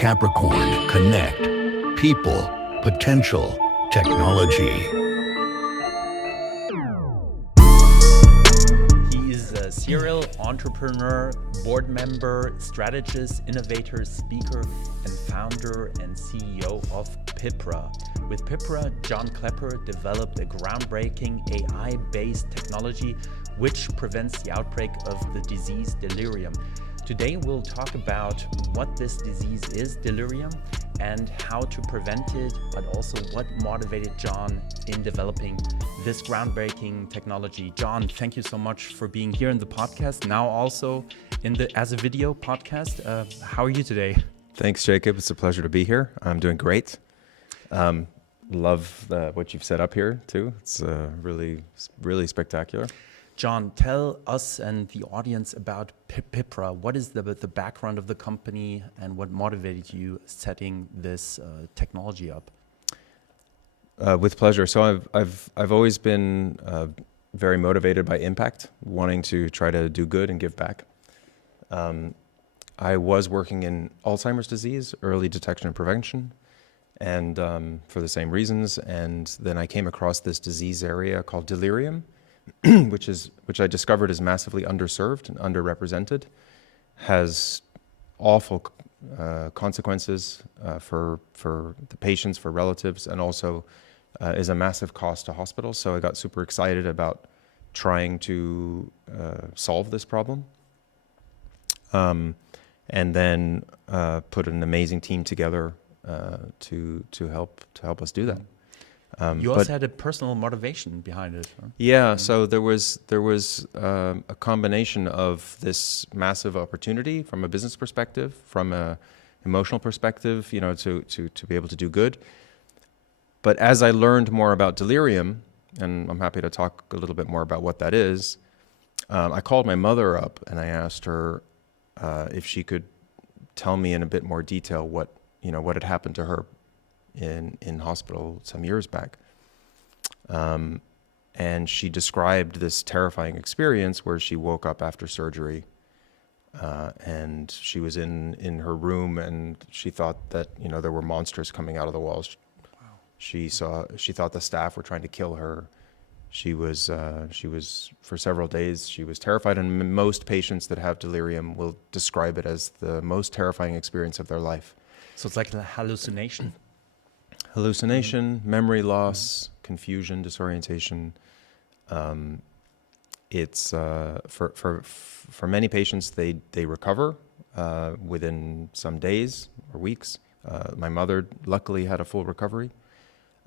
Capricorn Connect. People, potential, technology. He is a serial entrepreneur, board member, strategist, innovator, speaker, and founder and CEO of PIPRA. With PIPRA, John Klepper developed a groundbreaking AI-based technology which prevents the outbreak of the disease Delirium. Today we'll talk about what this disease is, Delirium, and how to prevent it, but also what motivated John in developing this groundbreaking technology. John, thank you so much for being here in the podcast, now also as a video podcast. How are you today? Thanks, Jacob. It's a pleasure to be here. I'm doing great. Love what you've set up here too. It's really spectacular. John, tell us and the audience about PIPRA. What is the background of the company and what motivated you setting this technology up? With pleasure. So I've always been very motivated by impact, wanting to try to do good and give back. I was working in Alzheimer's disease, early detection and prevention, and for the same reasons. And then I came across this disease area called Delirium, which I discovered is massively underserved and underrepresented, has awful consequences for the patients, for relatives, and also is a massive cost to hospitals. So I got super excited about trying to solve this problem, and then put an amazing team together to help us do that. You also had a personal motivation behind it. Huh? Yeah, so there was a combination of this massive opportunity from a business perspective, from a emotional perspective, to be able to do good. But as I learned more about Delirium, and I'm happy to talk a little bit more about what that is, I called my mother up and I asked her if she could tell me in a bit more detail what had happened to her in hospital some years back. And she described this terrifying experience where she woke up after surgery, and she was in her room and she thought that, there were monsters coming out of the walls. Wow. She thought the staff were trying to kill her. She was for several days, she was terrified, and most patients that have delirium will describe it as the most terrifying experience of their life. So it's like a hallucination. Memory loss, confusion, disorientation. It's for many patients, they recover within some days or weeks. My mother luckily had a full recovery,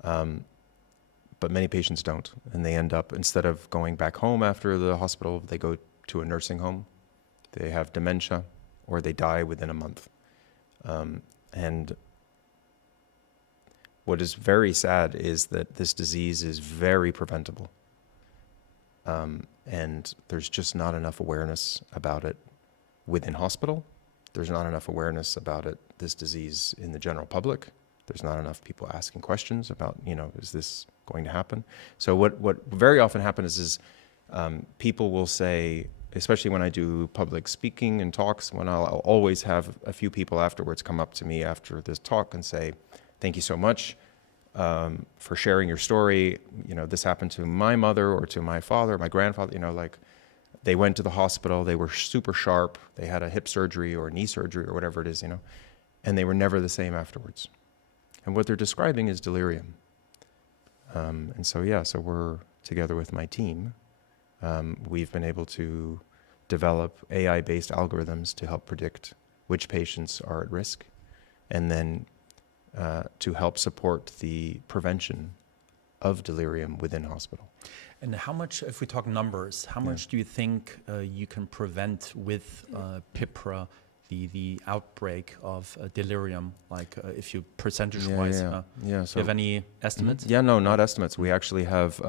but many patients don't, and they end up, instead of going back home after the hospital, they go to a nursing home. They have dementia, or they die within a month. And what is very sad is that this disease is very preventable. And there's just not enough awareness about it within hospital. There's not enough awareness about this disease in the general public. There's not enough people asking questions about, is this going to happen? So what very often happens is people will say, especially when I do public speaking and talks, when I'll always have a few people afterwards come up to me after this talk and say, thank you so much for sharing your story. This happened to my mother or to my father, my grandfather, they went to the hospital, they were super sharp, they had a hip surgery or knee surgery or whatever it is, and they were never the same afterwards. And what they're describing is delirium. So we're together with my team. We've been able to develop AI-based algorithms to help predict which patients are at risk, and then to help support the prevention of delirium within hospital. And how much, if we talk numbers, how much do you think you can prevent with PIPRA the outbreak of delirium? Like if you percentage-wise, So, do you have any estimates? Yeah, no, not estimates. We actually have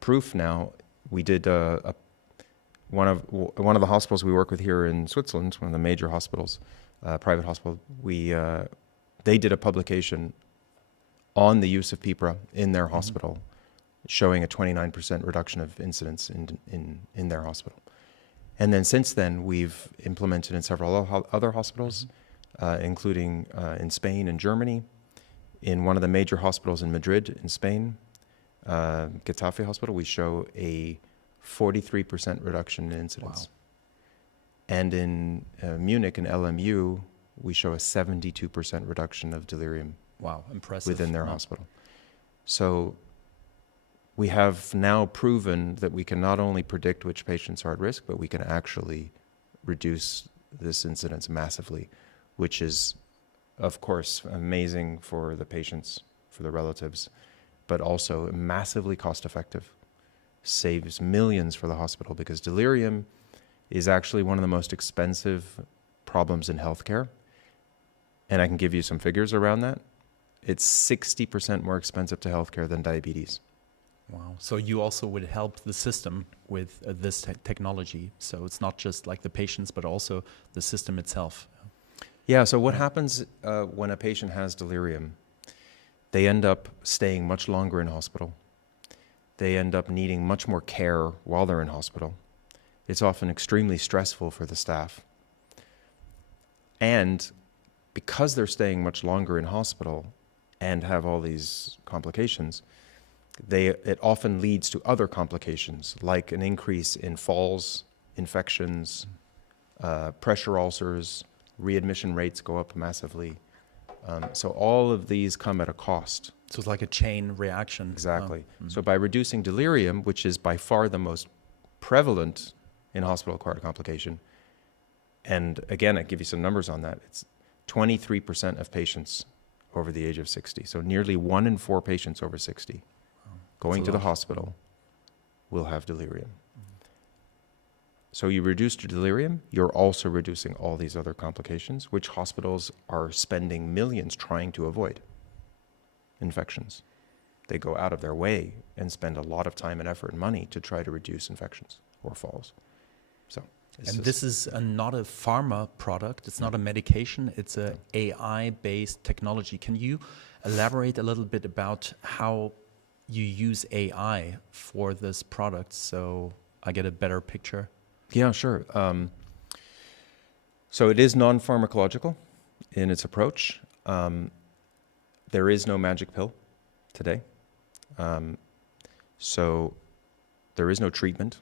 proof now. We did one of the hospitals we work with here in Switzerland, one of the major hospitals, private hospital. They did a publication on the use of PIPRA in their hospital, showing a 29% reduction of incidence in their hospital. And then since then, we've implemented in several other hospitals. including in Spain and Germany. In one of the major hospitals in Madrid, in Spain, Getafe Hospital, we show a 43% reduction in incidence. Wow. And in Munich and LMU, we show a 72% reduction of delirium. Wow, impressive. Within their hospital. So we have now proven that we can not only predict which patients are at risk, but we can actually reduce this incidence massively, which is, of course, amazing for the patients, for the relatives, but also massively cost effective. Saves millions for the hospital, because delirium is actually one of the most expensive problems in healthcare. And I can give you some figures around that. It's 60% more expensive to healthcare than diabetes. Wow. So you also would help the system with this technology. So it's not just like the patients, but also the system itself. Yeah, so what happens when a patient has delirium? They end up staying much longer in hospital. They end up needing much more care while they're in hospital. It's often extremely stressful for the staff. And because they're staying much longer in hospital and have all these complications, it often leads to other complications, like an increase in falls, infections, pressure ulcers, readmission rates go up massively. So all of these come at a cost. So it's like a chain reaction. Exactly. Oh. So by reducing delirium, which is by far the most prevalent in hospital-acquired complication, and again, I give you some numbers on that, it's 23% of patients over the age of 60. So nearly 1 in 4 patients over 60 going to the hospital will have delirium. So you reduce the delirium, you're also reducing all these other complications, which hospitals are spending millions trying to avoid. Infections. They go out of their way and spend a lot of time and effort and money to try to reduce infections or falls. So, and this is not a pharma product, it's not a medication, it's a AI-based technology. Can you elaborate a little bit about how you use AI for this product so I get a better picture? Yeah, sure. So it is non-pharmacological in its approach. There is no magic pill today. So there is no treatment.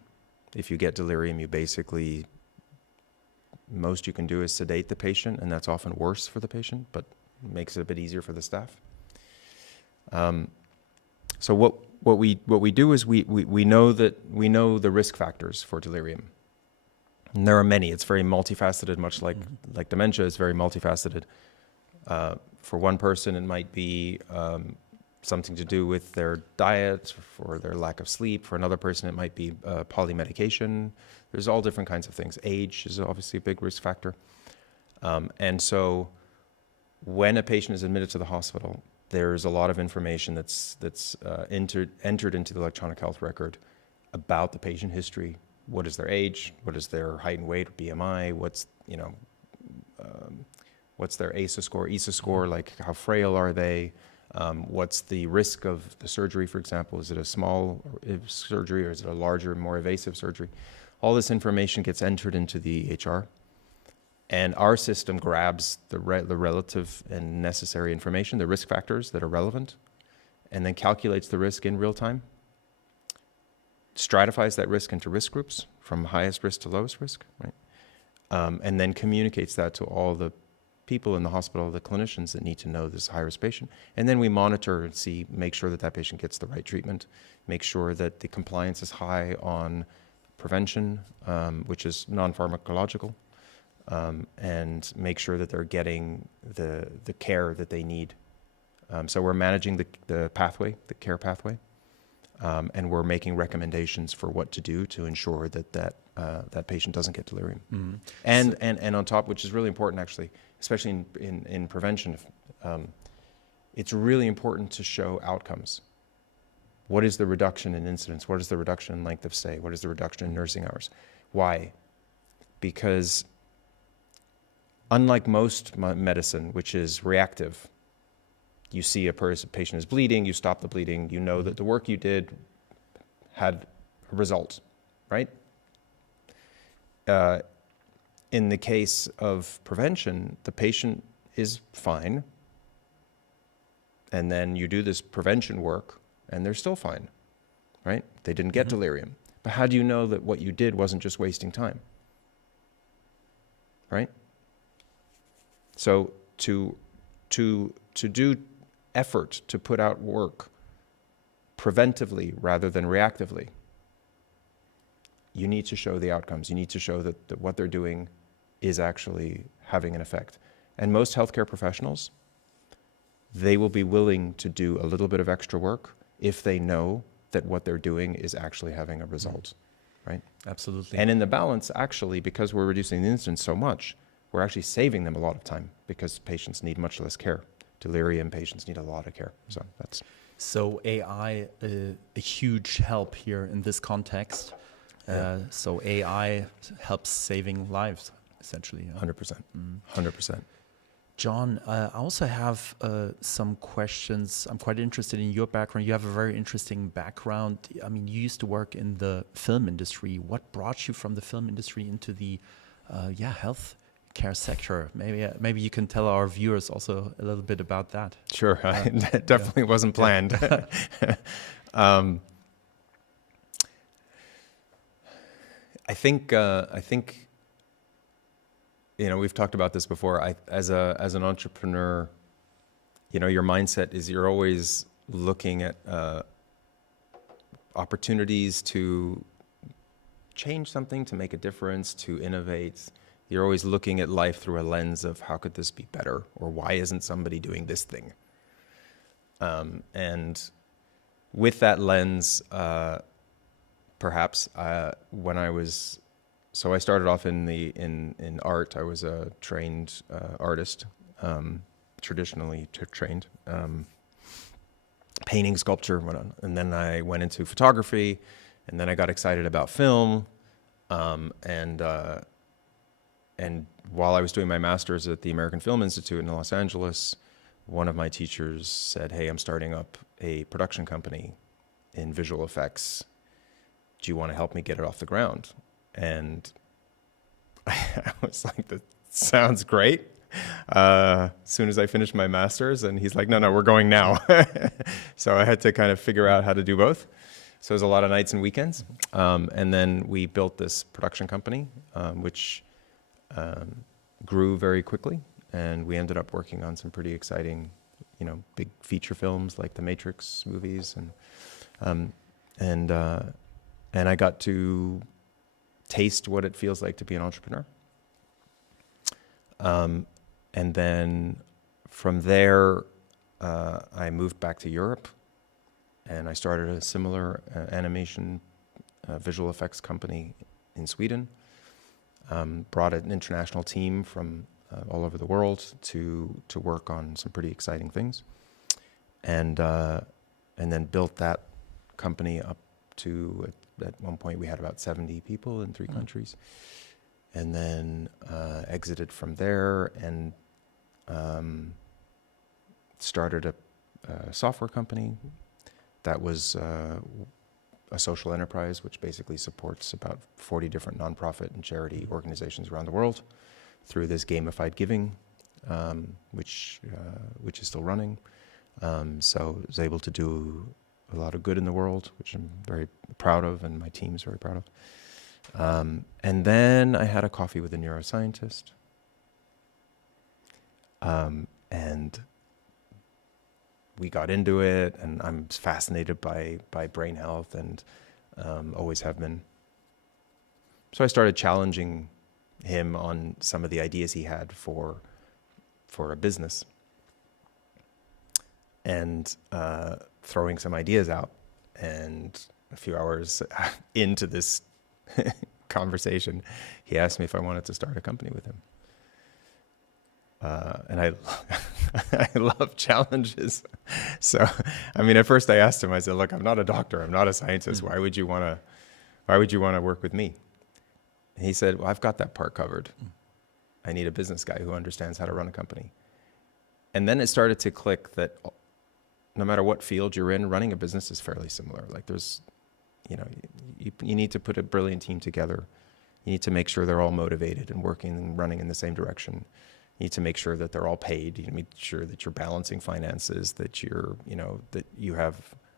If you get delirium, most you can do is sedate the patient, and that's often worse for the patient, but makes it a bit easier for the staff. So what we do is we know the risk factors for delirium. And there are many. It's very multifaceted, much like dementia is very multifaceted. For one person, it might be something to do with their diet or their lack of sleep. For another person, it might be polymedication. There's all different kinds of things. Age is obviously a big risk factor. And so when a patient is admitted to the hospital, there's a lot of information that's entered into the electronic health record about the patient history. What is their age? What is their height and weight, BMI? What's their ASA score, ESA score? Like how frail are they? What's the risk of the surgery, for example? Is it a small surgery or is it a larger, more invasive surgery? All this information gets entered into the EHR, and our system grabs the relative and necessary information, the risk factors that are relevant, and then calculates the risk in real time, stratifies that risk into risk groups from highest risk to lowest risk, right? And then communicates that to all the people in the hospital, the clinicians that need to know this high-risk patient. And then we monitor and make sure that patient gets the right treatment, make sure that the compliance is high on prevention, which is non-pharmacological, and make sure that they're getting the care that they need. So we're managing the pathway, the care pathway, and we're making recommendations for what to do to ensure that patient doesn't get delirium. Mm-hmm. And on top, which is really important actually, especially in prevention, it's really important to show outcomes. What is the reduction in incidence? What is the reduction in length of stay? What is the reduction in nursing hours? Why? Because unlike most medicine, which is reactive, you see a patient is bleeding, you stop the bleeding, you know that the work you did had a result, right? in the case of prevention, the patient is fine, and then you do this prevention work, and they're still fine, right? They didn't get delirium. But how do you know that what you did wasn't just wasting time, right? So to do effort, to put out work preventively rather than reactively, you need to show the outcomes. You need to show that what they're doing is actually having an effect. And most healthcare professionals, they will be willing to do a little bit of extra work if they know that what they're doing is actually having a result, right? Absolutely. And in the balance, actually, because we're reducing the incidence so much, we're actually saving them a lot of time because patients need much less care. Delirium patients need a lot of care. So AI, a huge help here in this context. So AI helps saving lives, essentially. 100%. 100%. John, I also have some questions. I'm quite interested in your background. You have a very interesting background. I mean, you used to work in the film industry. What brought you from the film industry into the health care sector? Maybe you can tell our viewers also a little bit about that. Sure, that definitely wasn't planned. I think we've talked about this before. As an entrepreneur, your mindset is you're always looking at opportunities to change something, to make a difference, to innovate. You're always looking at life through a lens of how could this be better, or why isn't somebody doing this thing? And with that lens, perhaps when I started off in art. I was a trained artist, traditionally trained, painting, sculpture, and then I went into photography, and then I got excited about film, and while I was doing my master's at the American Film Institute in Los Angeles, one of my teachers said, "Hey, I'm starting up a production company in visual effects. Do you want to help me get it off the ground?" And I was like, "That sounds great." As soon as I finished my master's, and he's like, no, we're going now. So I had to kind of figure out how to do both. So it was a lot of nights and weekends. And then we built this production company, which grew very quickly. And we ended up working on some pretty exciting, big feature films like the Matrix movies. And I got to taste what it feels like to be an entrepreneur. And then from there, I moved back to Europe, and I started a similar animation visual effects company in Sweden. Brought an international team from all over the world to work on some pretty exciting things, and then built that company up to, at one point we had about 70 people in 3 countries, and then exited from there and started a software company that was a social enterprise, which basically supports about 40 different nonprofit and charity organizations around the world through this gamified giving, which is still running. So I was able to do a lot of good in the world, which I'm very proud of, and my team is very proud of. And then I had a coffee with a neuroscientist, and we got into it, and I'm fascinated by brain health, and always have been. So I started challenging him on some of the ideas he had for a business, and throwing some ideas out. And a few hours into this conversation, he asked me if I wanted to start a company with him. And I love challenges. So, I mean, at first I asked him, I said, "Look, I'm not a doctor. I'm not a scientist. Why would you want to work with me?" And he said, "Well, I've got that part covered. I need a business guy who understands how to run a company." And then it started to click that no matter what field you're in, running a business is fairly similar. Like you need to put a brilliant team together. You need to make sure they're all motivated and working and running in the same direction. You need to make sure that they're all paid. You need to make sure that you're balancing finances, that you're, that you have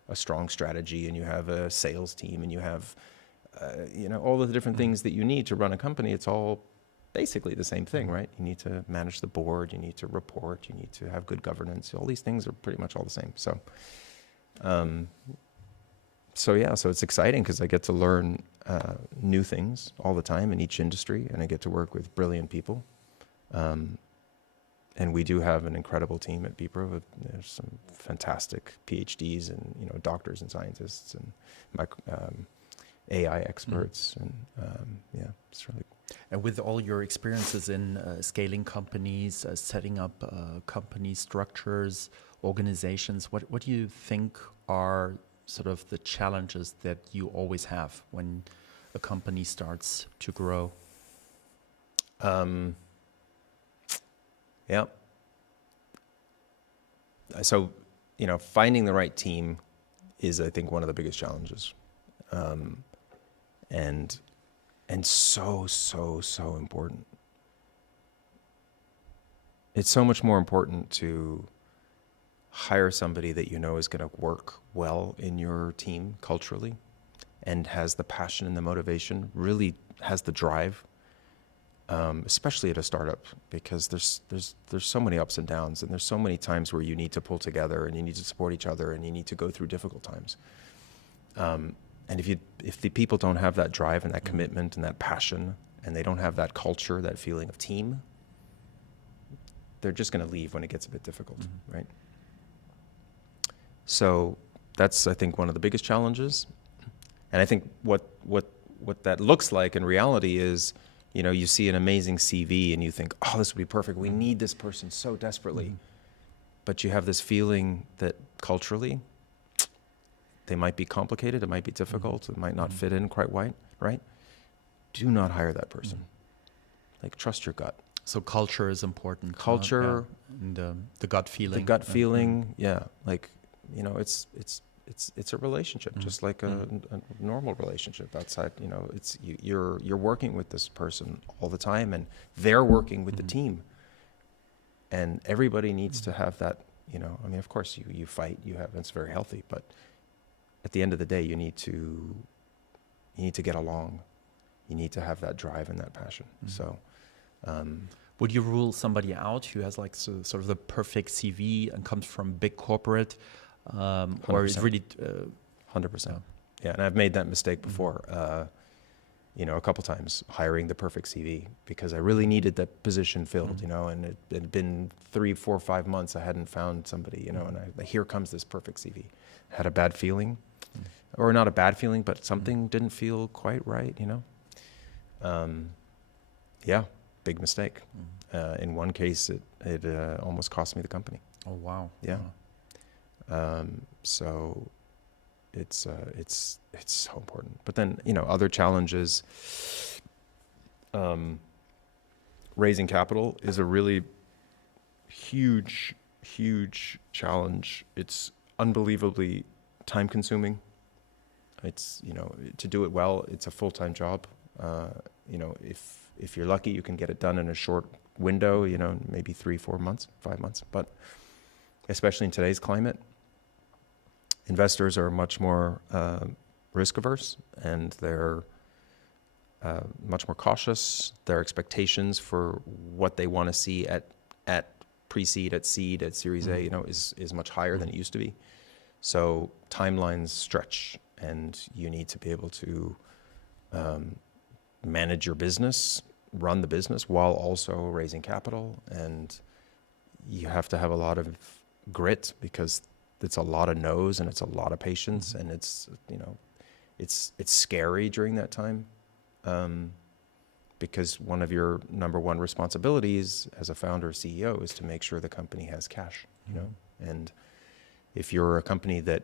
a strong strategy and you have a sales team and you have, all of the different things that you need to run a company. It's all basically the same thing, right? You need to manage the board, you need to report, you need to have good governance. All these things are pretty much all the same. So, so it's exciting because I get to learn new things all the time in each industry, and I get to work with brilliant people. And we do have an incredible team at PIPRA. There's some fantastic PhDs and doctors and scientists and AI experts, and it's really. And with all your experiences in scaling companies, setting up company structures, organizations, what do you think are sort of the challenges that you always have when a company starts to grow? Yeah. So, finding the right team is, I think, one of the biggest challenges. And so important. It's so much more important to hire somebody that is going to work well in your team culturally and has the passion and the motivation, really has the drive, especially at a startup, because there's so many ups and downs, and there's so many times where you need to pull together and you need to support each other and you need to go through difficult times. And if the people don't have that drive and that commitment and that passion, and they don't have that culture, that feeling of team, they're just going to leave when it gets a bit difficult, right? So that's, I think, one of the biggest challenges. And I think what that looks like in reality is, you see an amazing CV and you think, oh, this would be perfect. We need this person so desperately. But you have this feeling that culturally, they might be complicated, it might be difficult, it might not fit in quite right? Do not hire that person. Like, trust your gut. So culture is important. Culture, and the gut feeling. The gut feeling, like, it's a relationship, just like a normal relationship outside. It's you're working with this person all the time, and they're working with the team, and everybody needs to have that. Of course, you fight, it's very healthy, but at the end of the day, you need to get along. You need to have that drive and that passion. So, would you rule somebody out who has sort of the perfect CV and comes from big corporate, or is really 100%? Yeah, and I've made that mistake before. A couple times, hiring the perfect CV, because I really needed that position filled. And it had been 3, 4, 5 months. I hadn't found somebody. And here comes this perfect CV. Had a bad feeling. Or not a bad feeling, but something didn't feel quite right, big mistake. In one case, it almost cost me the company. Oh, wow. Yeah. So it's so important. But then, other challenges, raising capital is a really huge challenge. It's unbelievably time consuming. It's, to do it well, it's a full-time job. If you're lucky, you can get it done in a short window, maybe 3, 4 months, 5 months. But especially in today's climate, investors are much more risk averse, and they're much more cautious. Their expectations for what they want to see at pre-seed, at seed, at Series A, is much higher than it used to be. So timelines stretch, and you need to be able to manage your business, run the business while also raising capital. And you have to have a lot of grit, because it's a lot of no's and it's a lot of patience, and it's scary during that time, because one of your number one responsibilities as a founder or CEO is to make sure the company has cash, and if you're a company that,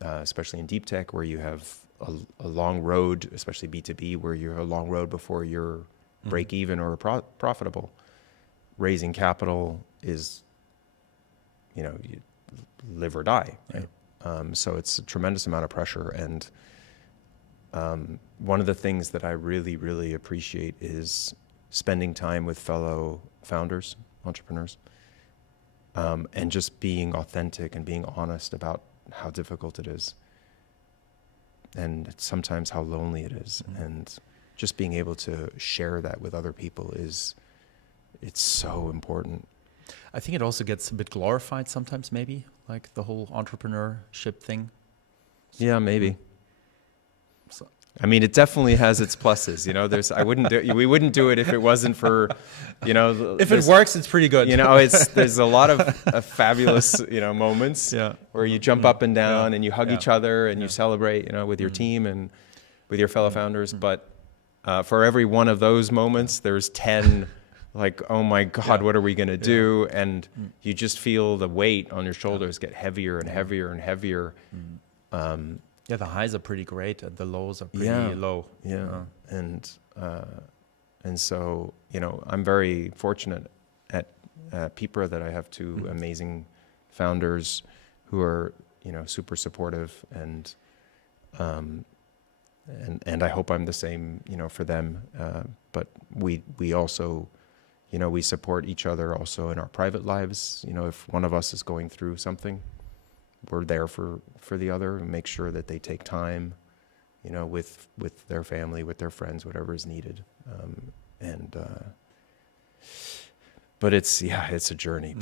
especially in deep tech, where you have a long road, especially B2B, where you have a long road before you're break even or profitable, raising capital is, you live or die, right? So it's a tremendous amount of pressure, and one of the things that I really, really appreciate is spending time with fellow founders, entrepreneurs, and just being authentic and being honest about how difficult it is, and sometimes how lonely it is. And just being able to share that with other people it's so important. I think it also gets a bit glorified sometimes, maybe, like the whole entrepreneurship thing. Yeah, maybe. So, I mean, it definitely has its pluses. You know, we wouldn't do it if it wasn't for, you know. if it works, it's pretty good. You know, there's a lot of fabulous, you know, moments where you jump up and down and you hug each other and you celebrate, you know, with your team and with your fellow founders. But for every one of those moments, there's 10 like, oh my God, what are we going to do? And you just feel the weight on your shoulders get heavier and heavier and heavier. Yeah, the highs are pretty great and the lows are pretty low. Yeah. And so, you know, I'm very fortunate at PIPRA that I have two amazing founders who are, you know, super supportive, and I hope I'm the same, you know, for them. But we also, you know, we support each other also in our private lives. You know, if one of us is going through something, we're there for the other, and make sure that they take time, you know, with their family, with their friends, whatever is needed. But it's a journey,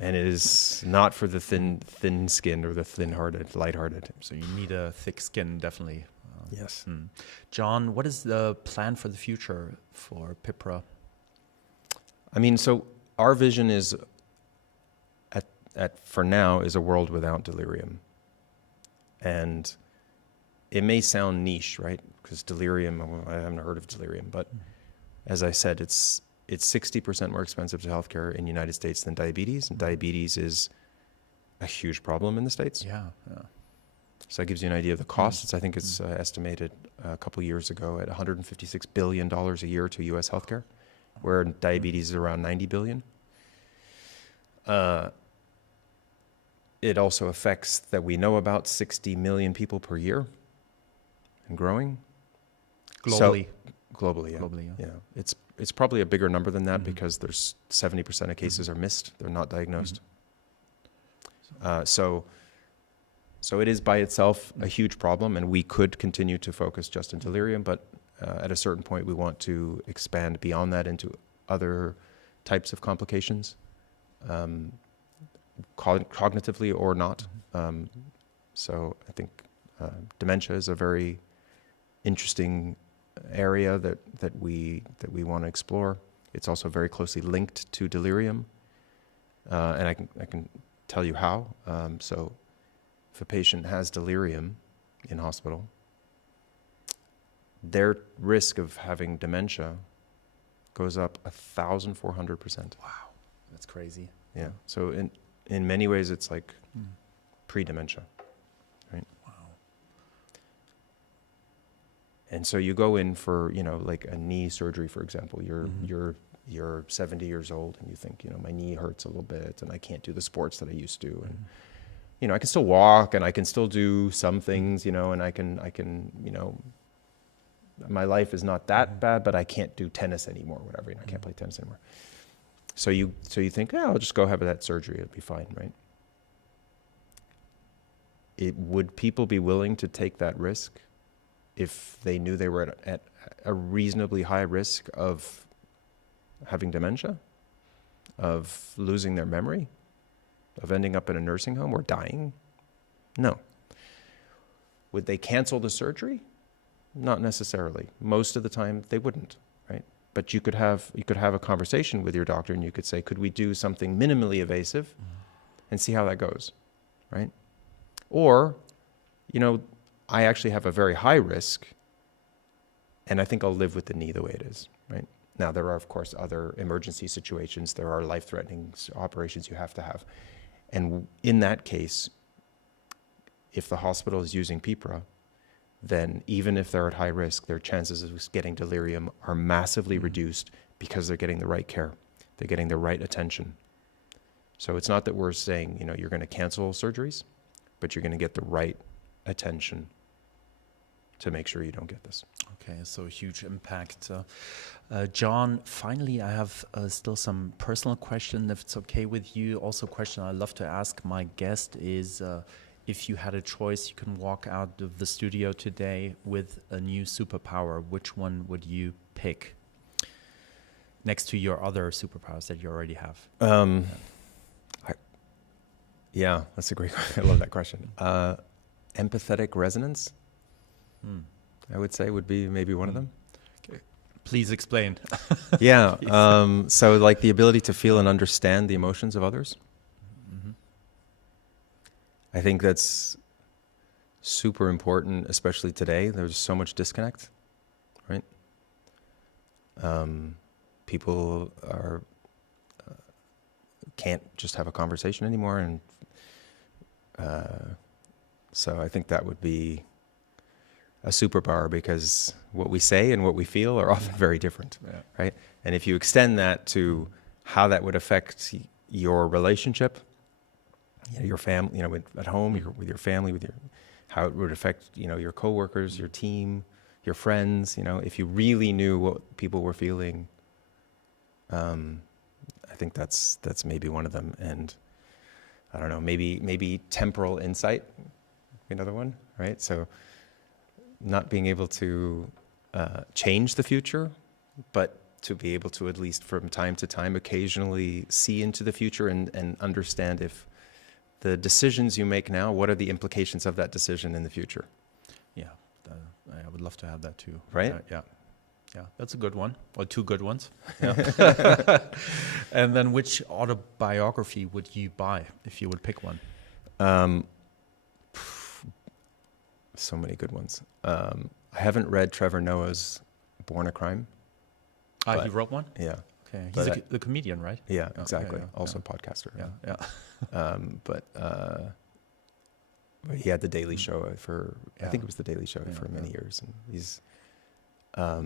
and it is not for the thin-skinned or the thin-hearted, lighthearted. So you need a thick skin, definitely. Yes. John, what is the plan for the future for PIPRA? I mean, so our vision is, for now, is a world without delirium. And it may sound niche, right? Because delirium, I haven't heard of delirium, but as I said, it's 60% more expensive to healthcare in the United States than diabetes, and diabetes is a huge problem in the States. Yeah. So that gives you an idea of the costs. I think it's estimated a couple years ago at $156 billion a year to U.S. healthcare, where diabetes is around $90 billion. It also affects, that we know about, 60 million people per year and growing. Globally. Globally, yeah. Globally, yeah. Yeah. It's probably a bigger number than that because there's 70% of cases are missed. They're not diagnosed. So it is by itself a huge problem, and we could continue to focus just in delirium, but at a certain point we want to expand beyond that into other types of complications, cognitively or not. So I think dementia is a very interesting area that we want to explore. It's also very closely linked to delirium, and I can tell you how. So if a patient has delirium in hospital, their risk of having dementia goes up 1,400%. Wow, that's crazy. Yeah. So in many ways, it's like pre-dementia, right? Wow. And so you go in for, you know, like a knee surgery, for example. You're 70 years old, and you think, you know, my knee hurts a little bit, and I can't do the sports that I used to, and you know, I can still walk, and I can still do some things, you know, and I can, you know, my life is not that bad, but I can't do tennis anymore, whatever. You know, I can't play tennis anymore. So you think, I'll just go have that surgery. It'll be fine, right? Would people be willing to take that risk if they knew they were at a reasonably high risk of having dementia, of losing their memory, of ending up in a nursing home or dying? No. Would they cancel the surgery? Not necessarily. Most of the time they wouldn't, right? But you could have a conversation with your doctor, and you could say, could we do something minimally invasive and see how that goes, right? Or, you know, I actually have a very high risk, and I think I'll live with the knee the way it is, right? Now, there are, of course, other emergency situations. There are life-threatening operations you have to have. And in that case, if the hospital is using PIPRA, then even if they're at high risk, their chances of getting delirium are massively reduced because they're getting the right care. They're getting the right attention. So it's not that we're saying, you know, you're going to cancel surgeries, but you're going to get the right attention to make sure you don't get this. Okay, so huge impact. John, finally, I have still some personal question, if it's okay with you. Also, a question I love to ask my guest is, if you had a choice, you can walk out of the studio today with a new superpower. Which one would you pick next to your other superpowers that you already have? Yeah, that's a great question. I love that question. Empathetic resonance, I would say, would be maybe one of them. Okay. Please explain. Yeah. So like the ability to feel and understand the emotions of others. Mm-hmm. I think that's super important, especially today. There's so much disconnect, right? People are can't just have a conversation anymore, and so I think that would be a superpower, because what we say and what we feel are often very different, right? And if you extend that to how that would affect your relationship, your family, at home, with your family, how it would affect, your coworkers, your team, your friends, if you really knew what people were feeling, I think that's maybe one of them. And I don't know, maybe temporal insight, another one, right? So not being able to change the future, but to be able to, at least from time to time, occasionally see into the future and understand if the decisions you make now, what are the implications of that decision in the future? Yeah, I would love to have that too. Right? Yeah, that's a good one, or two good ones. Yeah. And then which autobiography would you buy if you would pick one? So many good ones. I haven't read Trevor Noah's Born a Crime. He wrote one? Yeah. Okay. He's the comedian, right? Yeah, exactly. Yeah. Also a podcaster. Yeah. But he had the Daily Show I think it was the Daily Show for many years. And he's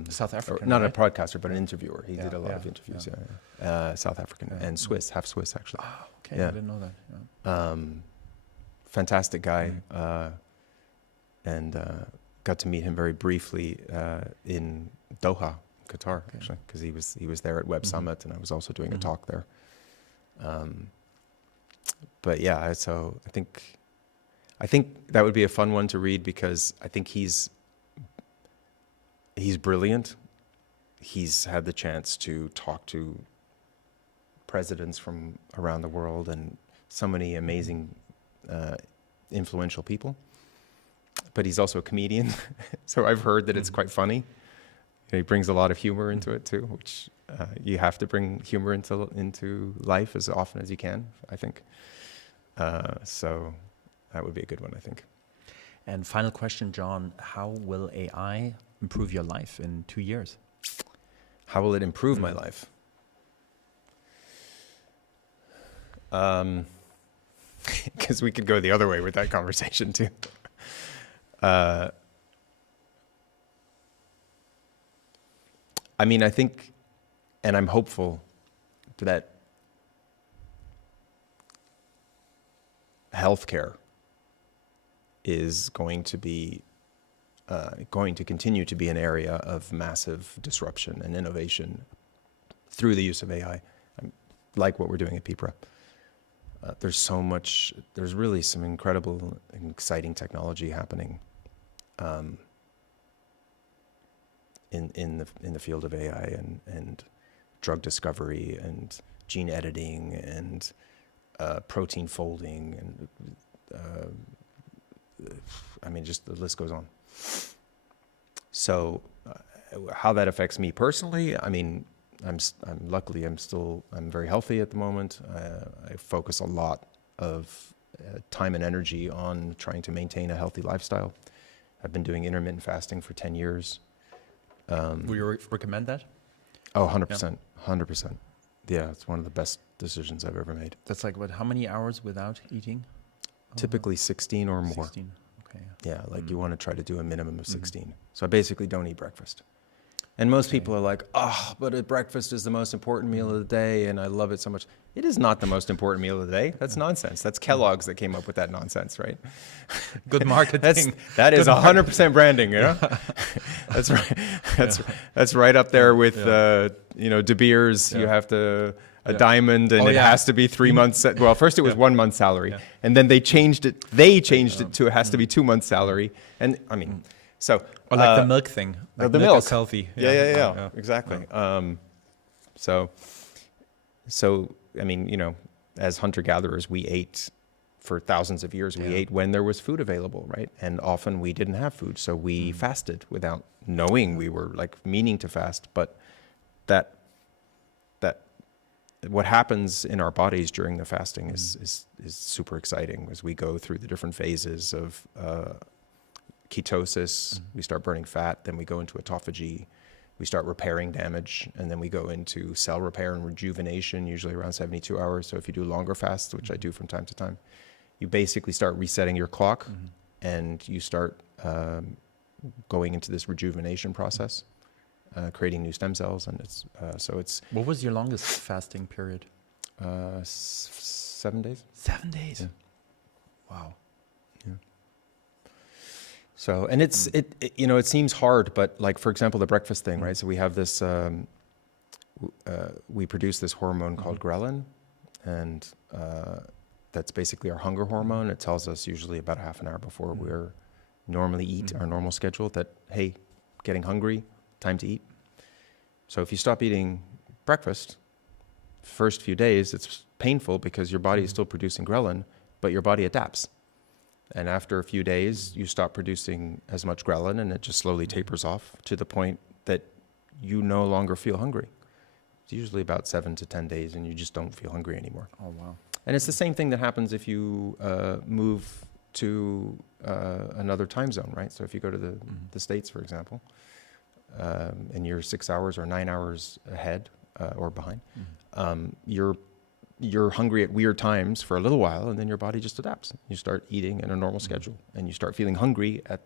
South African, not right? a podcaster, but an interviewer. He did a lot of interviews. South African and half Swiss, actually. Oh, okay. I didn't know that. Yeah. Fantastic guy. And got to meet him very briefly in Doha, Qatar, actually, because he was there at Web Summit, and I was also doing a talk there. But yeah, so I think that would be a fun one to read, because I think he's brilliant. He's had the chance to talk to presidents from around the world and so many amazing, influential people. But he's also a comedian, so I've heard that it's quite funny. He brings a lot of humor into it too, which you have to bring humor into life as often as you can, I think. So that would be a good one, I think. And final question, John, how will AI improve your life in 2 years? How will it improve my life? Because we could go the other way with that conversation too. I mean, I think, and I'm hopeful that healthcare is going to continue to be an area of massive disruption and innovation through the use of AI, like what we're doing at PIPRA. There's really some incredible and exciting technology happening in the field of AI and drug discovery and gene editing and protein folding and just the list goes on. So how that affects me personally, I mean, I'm very healthy at the moment. I focus a lot of time and energy on trying to maintain a healthy lifestyle. I've been doing intermittent fasting for 10 years. Would you recommend that? Oh, 100%. 100%. Yeah, it's one of the best decisions I've ever made. That's like what? How many hours without eating? Typically 16 or more. 16. Okay. Yeah, like you want to try to do a minimum of 16. So I basically don't eat breakfast. And most people are like, oh, but breakfast is the most important meal of the day, and I love it so much. It is not the most important meal of the day. That's nonsense. That's Kellogg's that came up with that nonsense, right? Good marketing. That is 100% branding, you know? That's right. That's right up there with, De Beers. You have to... a diamond, and it has to be 3 months. Well, first it was 1 month's salary, and then they changed it. It to it has to be 2 months' salary, and I mean, so or like the milk thing. Like the milk is healthy. Yeah, exactly. So I mean, as hunter-gatherers, we ate for thousands of years. We ate when there was food available, right? And often we didn't have food, so we fasted without knowing we were meaning to fast. But that what happens in our bodies during the fasting is super exciting as we go through the different phases of ketosis. We start burning fat, then we go into autophagy. We start repairing damage, and then we go into cell repair and rejuvenation, usually around 72 hours. So if you do longer fasts, which I do from time to time, you basically start resetting your clock, and you start going into this rejuvenation process. Creating new stem cells, and it's. What was your longest fasting period? 7 days. 7 days. Yeah. Wow. Yeah. So, and it seems hard, but for example, the breakfast thing, right? So we have this. We produce this hormone called ghrelin, and that's basically our hunger hormone. It tells us usually about a half an hour before we're normally eat our normal schedule that hey, getting hungry. Time to eat. So if you stop eating breakfast, first few days, it's painful because your body is still producing ghrelin, but your body adapts. And after a few days, you stop producing as much ghrelin, and it just slowly tapers off to the point that you no longer feel hungry. It's usually about 7 to 10 days, and you just don't feel hungry anymore. Oh, wow. And it's the same thing that happens if you move to another time zone, right? So if you go to the States, for example, and you're 6 hours or 9 hours ahead or behind, you're hungry at weird times for a little while, and then your body just adapts. You start eating in a normal schedule, and you start feeling hungry at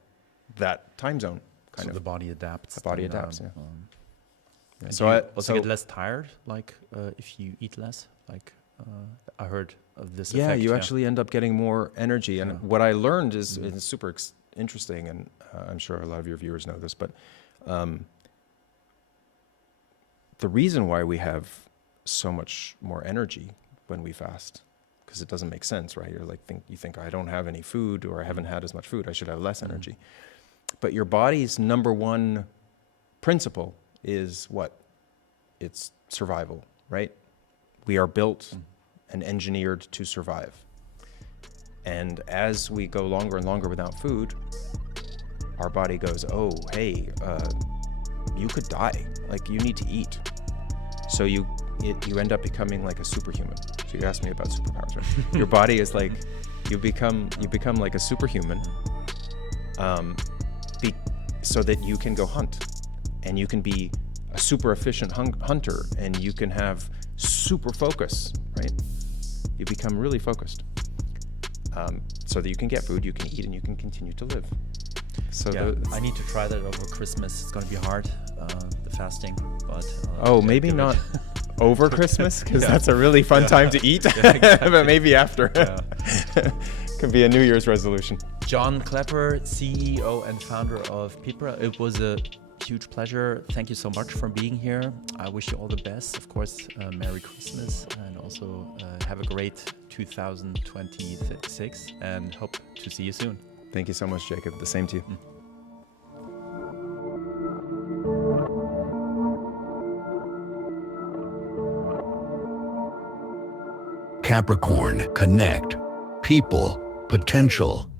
that time zone. So the body adapts. The body adapts, yeah. So I also get less tired, if you eat less. I heard of this. Yeah, effect, you actually end up getting more energy. And what I learned is super interesting, and I'm sure a lot of your viewers know this, but the reason why we have so much more energy when we fast, because it doesn't make sense, right? You think I don't have any food, or I haven't had as much food, I should have less energy. But your body's number one principle is what? It's survival, right? We are built and engineered to survive. And as we go longer and longer without food, our body goes, oh, hey, you could die. You need to eat. So you end up becoming like a superhuman. So you asked me about superpowers, right? Your body is you become like a superhuman, so that you can go hunt, and you can be a super efficient hunter, and you can have super focus, right? You become really focused, so that you can get food, you can eat, and you can continue to live. So I need to try that over Christmas. It's going to be hard, the fasting, but maybe not over Christmas, because that's a really fun time to eat. But maybe after. Could be a New Year's resolution. John Klepper, CEO and founder of PIPRA. It was a huge pleasure. Thank you so much for being here. I wish you all the best. Of course, Merry Christmas, and also have a great 2026, and hope to see you soon. Thank you so much, Jacob. The same to you. Capricorn Connect. People, potential,